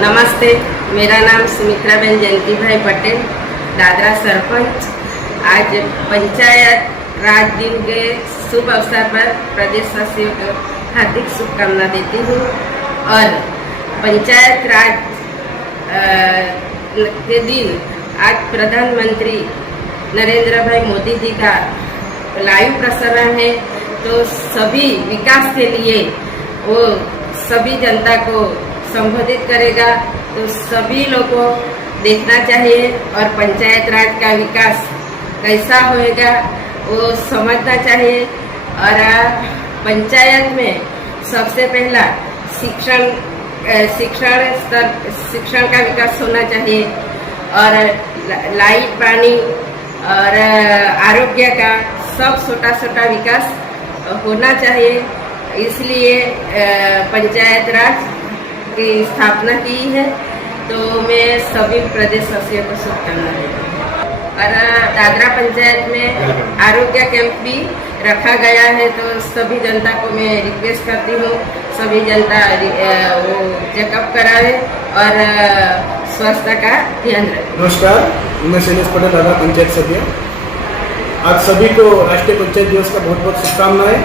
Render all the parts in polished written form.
नमस्ते, मेरा नाम सुमित्रा बेन जयंती भाई पटेल, दादरा सरपंच। आज पंचायत राज दिन के शुभ अवसर पर प्रदेशवासियों को हार्दिक शुभकामना देती हूँ। और पंचायत राज के दिन आज प्रधानमंत्री नरेंद्र भाई मोदी जी का लाइव प्रसारण है, तो सभी विकास के लिए वो सभी जनता को संबोधित करेगा, तो सभी लोगों को देखना चाहिए और पंचायत राज का विकास कैसा होएगा वो समझना चाहिए। और पंचायत में सबसे पहला शिक्षण का विकास होना चाहिए और लाइट, पानी और आरोग्य का सब छोटा विकास होना चाहिए। इसलिए पंचायत राज की स्थापना की है, तो मैं सभी प्रदेशवासियों को शुभकामना देती हूँ। और दादरा पंचायत में आरोग्य कैंप भी रखा गया है, तो सभी जनता को मैं रिक्वेस्ट करती हूँ, सभी जनता वो चेकअप करावे और स्वास्थ्य का ध्यान रखें। नमस्कार, मैं शैलेश पटेल, दादरा पंचायत सभ्य। आज सभी को राष्ट्रीय पंचायत दिवस का बहुत बहुत शुभकामनाएं।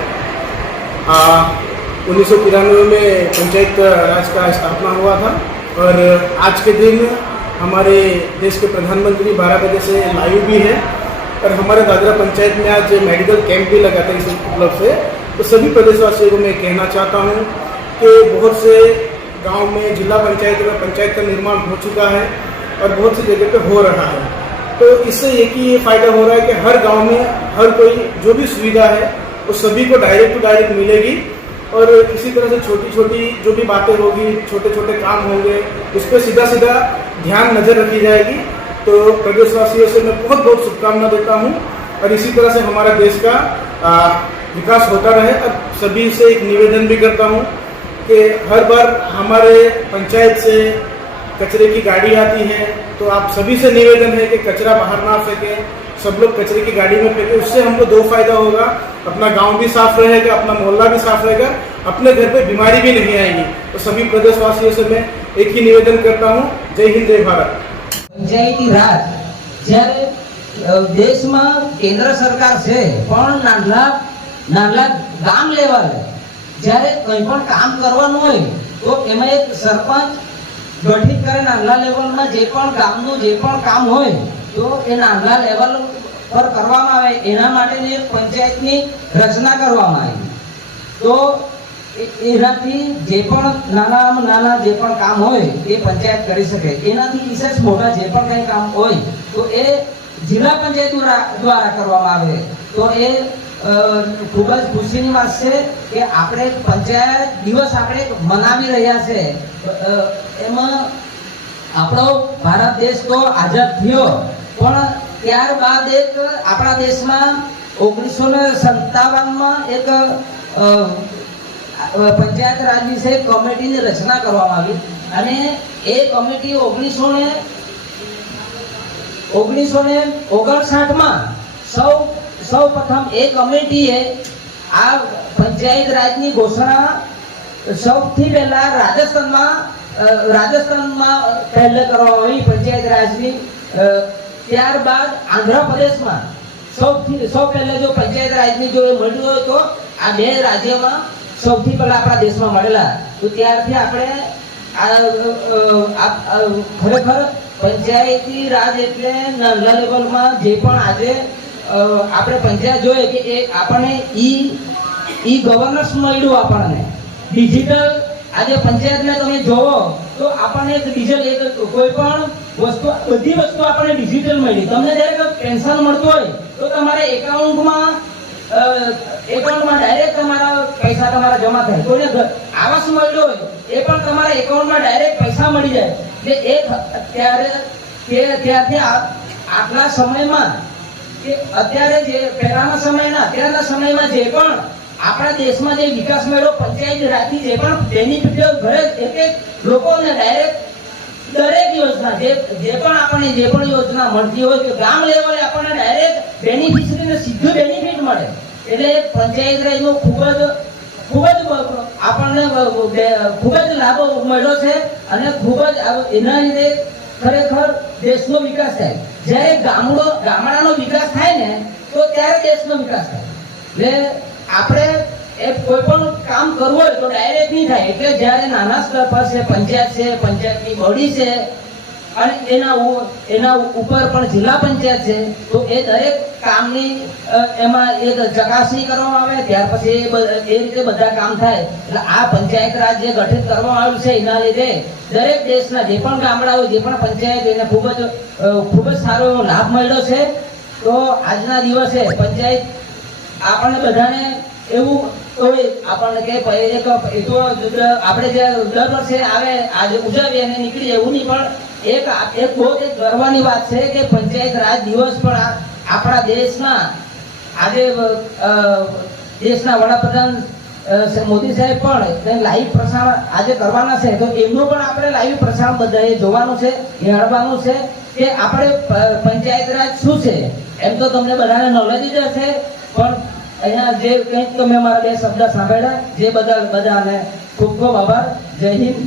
1993 में पंचायत राज का स्थापना हुआ था और आज के दिन हमारे देश के प्रधानमंत्री 12 बजे से लाइव भी है और हमारे दादरा पंचायत में आज मेडिकल कैंप भी लगा था इस उपलब्ध से। तो सभी प्रदेशवासियों को मैं कहना चाहता हूँ कि बहुत से गांव में जिला पंचायत में पंचायत का निर्माण हो चुका है और बहुत सी जगह पे हो रहा है। तो इससे ये फायदा हो रहा है कि हर गाँव में हर कोई जो भी सुविधा है वो सभी को डायरेक्ट टू डायरेक्ट मिलेगी और इसी तरह से छोटी छोटी जो भी बातें होगी, छोटे छोटे काम होंगे, उस पर सीधा ध्यान नजर रखी जाएगी। तो प्रदेशवासियों से मैं बहुत बहुत शुभकामना देता हूं और इसी तरह से हमारा देश का विकास होता रहे। और सभी से एक निवेदन भी करता हूं कि हर बार हमारे पंचायत से कचरे की गाड़ी आती है, तो आप सभी से निवेदन है कि कचरा बाहर ना फेंकें, सब लोग कचरे की गाड़ी में फेंके। उससे हमको दो फायदा होगा, अपना गांव भी साफ रहेगा, अपना मोहल्ला भी साफ रहेगा, अपने घर पे बीमारी भी नहीं आएगी। तो सभी प्रदेशवासियों से मैं एक ही निवेदन करता हूं, जय हिंद, जय भारत। पंचायती राज જ્યારે દેશમાં કેન્દ્ર સરકાર છે, પણ નાના ગામ લેવલે જ્યારે કોઈ પણ કામ કરવાનું હોય તો એમાં એક સરપંચ ગઠિત કરે નાના લેવલમાં જે પણ ગામનું જે પણ કામ હોય તો એ નાના લેવલ પર કરવામાં આવે, એના માટેની એક પંચાયતની રચના કરવામાં આવી। તો એનાથી જે પણ નાના જે પણ કામ હોય એ પંચાયત કરી શકે। એનાથી વિશેષ મોટા જે પણ કંઈ કામ હોય તો એ જિલ્લા પંચાયત દ્વારા કરવામાં આવે। તો એ ખૂબ જ ખુશીની વાત છે કે આપણે પંચાયત દિવસ આપણે મનાવી રહ્યા છે। એમાં આપણો ભારત દેશ તો આઝાદ થયો, પણ ત્યારબાદ એક આપણા દેશમાં 1957માં એક પંચાયત રાજ વિશે કમિટીની રચના કરવામાં આવી અને એ કમિટી 1959માં સૌ પ્રથમ એ કમિટીએ આ પંચાયત રાજની ઘોષણા સૌથી પહેલા રાજસ્થાનમાં પહેલે કરવામાં આવી પંચાયત રાજની। ત્યારબાદ આંધ્રપ્રદેશમાં સૌ પહેલા જો પંચાયત રાજની જો મળ્યું હોય તો આ બે રાજ્યમાં સૌથી પહેલા આપણા દેશમાં મળેલા। તો ત્યારથી આપણે ખરેખર પંચાયતી રાજ એટલે નાના લેવલમાં જે પણ આજે આપણે પંચાયત જોઈએ કે એ આપણને ઈ ગવર્નન્સ મળ્યું, આપણને ડિજિટલ આજે પંચાયતને તમે જોવો તો આપણને ડિજિટલ કોઈ પણ વસ્તુ બધી વસ્તુ આપણને ડિજિટલ મળી। તમને જ્યારે પેન્શન મળતું હોય તો તમારે એકાઉન્ટમાં ડાયરેક્ટ તમારા પૈસા તમારા જમા થાય। કોઈને આવાસ મળ્યો હોય એ પણ તમારા એકાઉન્ટમાં ડાયરેક્ટ પૈસા મળી જાય। એટલે ત્યારથી આટલા સમયમાં કે અત્યારે જે પહેલાના સમયના અત્યારના સમયમાં જે પણ આપણા દેશમાં જે વિકાસ મળ્યો પંચાયત રાજની જે પણ બેનિફિટ ઘરે એક લોકોને ડાયરેક્ટ દરેક યોજના જે પણ આપણને જે પણ યોજના મળતી હોય તો ગામ લેવલે આપણને ડાયરેક્ટ બેનિફિશરીને સીધું બેનિફિટ મળે। એટલે પંચાયત રાજનો ખૂબ ખૂબ જ આપણને ખૂબ જ લાભ મળ્યો છે અને ખૂબ જ એના લીધે ખરેખર દેશનો વિકાસ થાય. જ્યારે ગામડાનો વિકાસ થાય ને તો ત્યારે દેશનો વિકાસ થાય. એટલે આપણે કોઈ પણ કામ કરવું હોય તો ડાયરેક્ટ નહીં થાય. એટલે જ્યારે નાના સ્તર પર છે, પંચાયત છે, પંચાયતની બોડી છે અને એના ઉપર પણ જિલ્લા પંચાયત છે, તો એ દરેક કામની એમાં એક ચકાસણી કરવામાં આવે, ત્યાર પછી એ રીતે બધા કામ થાય. એટલે આ પંચાયત રાજ જે ગઠિત કરવામાં આવ્યું છે એના લીધે દરેક દેશના જે પણ ગામડાઓ, જે પણ પંચાયત, એને ખૂબ જ સારો એવો લાભ મળ્યો છે. તો આજના દિવસે પંચાયત આપણને બધાને એવું આપણને કે આપણે જે દર વર્ષે આવે આજે ઉજવીએ અને નીકળી જાય એવું નહીં, પણ એક બહુ જ ગર્વની વાત છે કે પંચાયત રાજ દિવસ પણ આપણા દેશમાં આજે દેશના વડાપ્રધાન મોદી સાહેબ પણ લાઈવ પ્રસારણ આજે કરવાના છે. તો એમનું પણ આપણે લાઈવ પ્રસારણ બધાએ જોવાનું છે, નિહાળવાનું છે કે આપણે પંચાયત રાજ શું છે. એમ તો તમને બધાને નોલેજ જ હશે, પણ અહીંયા જે કંઈક તમે મારા બે શબ્દ સાંભળ્યા જે બદલ બધાને ખૂબ ખૂબ આભાર. જય હિન્દ.